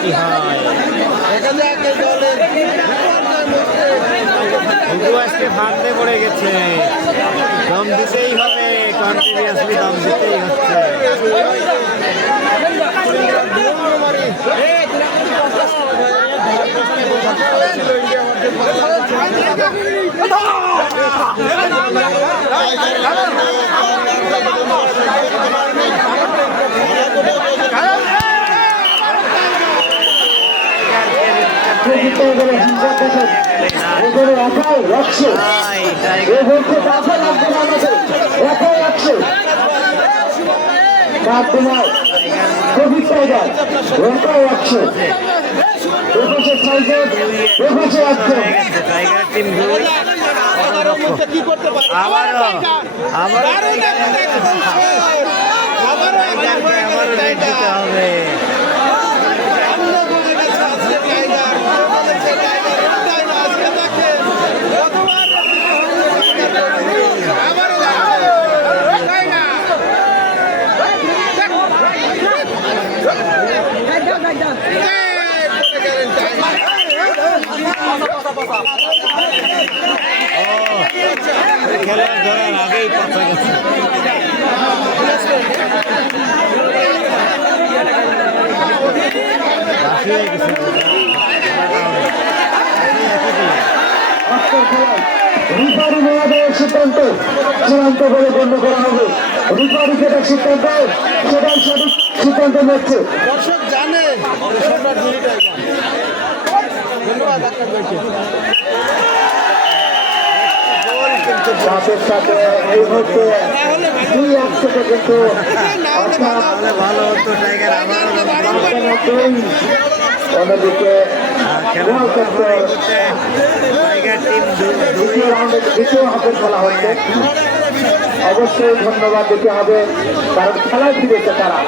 কি হয়? আজকে ফান্দে পড়ে গেছে। দম দিতেই হবে কন্টিনিউয়াসলি দম দিতেই হচ্ছে। এখানে একাই একশো এ বলছে কাছে লাগবে না আমাকে একাই একশো কার তোমার কোভিড টাইগার একাই একশো একশো টাইগার টিম হবে খেলার ধরার আগেই কথা গেছে। রিফারি মহোদয়ের সিদ্ধান্ত। চূড়ান্ত বলে গণ্য করা হবে। রিফারি যেটা সিদ্ধান্ত সেটাই সঠিক সিদ্ধান্ত নিচ্ছে। দর্শক জানে। ধন্যবাদ ডাক্তার সাথে এই মুহূর্তে দুই একশোতে কিন্তু অন্যদিকে দ্বিতীয় রাউন্ডে দ্বিতীয় খেলা অবশ্যই ধন্যবাদ দিতে হবে কারণ খেলায় ফিরেছে তারা।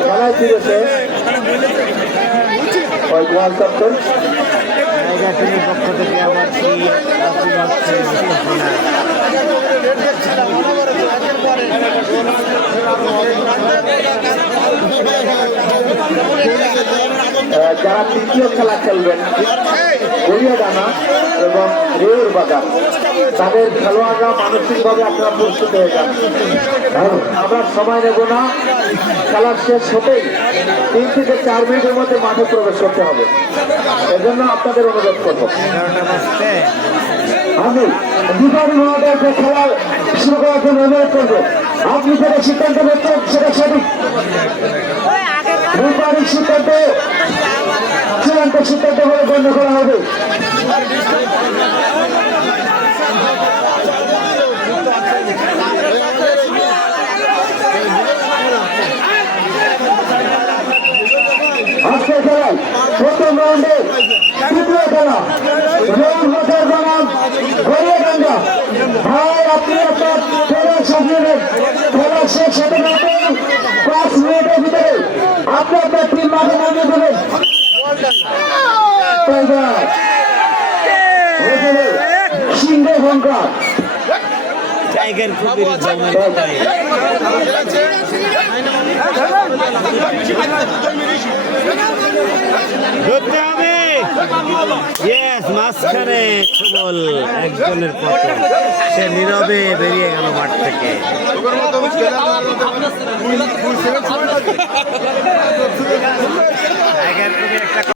খেলায় ফিরেছে। ওই গোয়াল চত্বর টাইগার টিমের পক্ষ থেকে আমার কি যারা তৃতীয় খেলা খেলবেন গড়িয়াদানা এবং রেউর বাগান তাদের খেলোয়াড়রা মানসিকভাবে আপনারা প্রস্তুত হয়ে যান। আমরা সময় নেব না খেলা শেষ হতেই তিন থেকে চার মিনিটের মধ্যে মাঠে প্রবেশ করতে হবে। এজন্য আপনাদের অনুরোধ করব। আমি বিভাগী মহোদয়কে খেলার শুরু করার জন্য অনুরোধ করব আপনি যেটা সিদ্ধান্ত নিচ্ছেন সেটা সঠিক। সিদ্ধান্ত বলে গণ্য করা হবে। আজকে খেলায় প্রথম রাউন্ডে তৃতীয় খেলা। রোল হাজার বনাম গড়িয়াডাঙ্গা ভাই, আপনি আপনার খেলা সাজিয়ে খেলা শেষ হতে যাবে পাঁচ মিনিটের ভিতরে আপনি আপনার টিম মাঠে নামিয়ে দেবেন টাইগার ওখানে ভঙ্কা টাইগার জমায় টাইগার ধরতে হবে। ইয়েস মাঝখানে সুবল একজনের পথে সে নীরবে বেরিয়ে গেল মাঠ থেকে।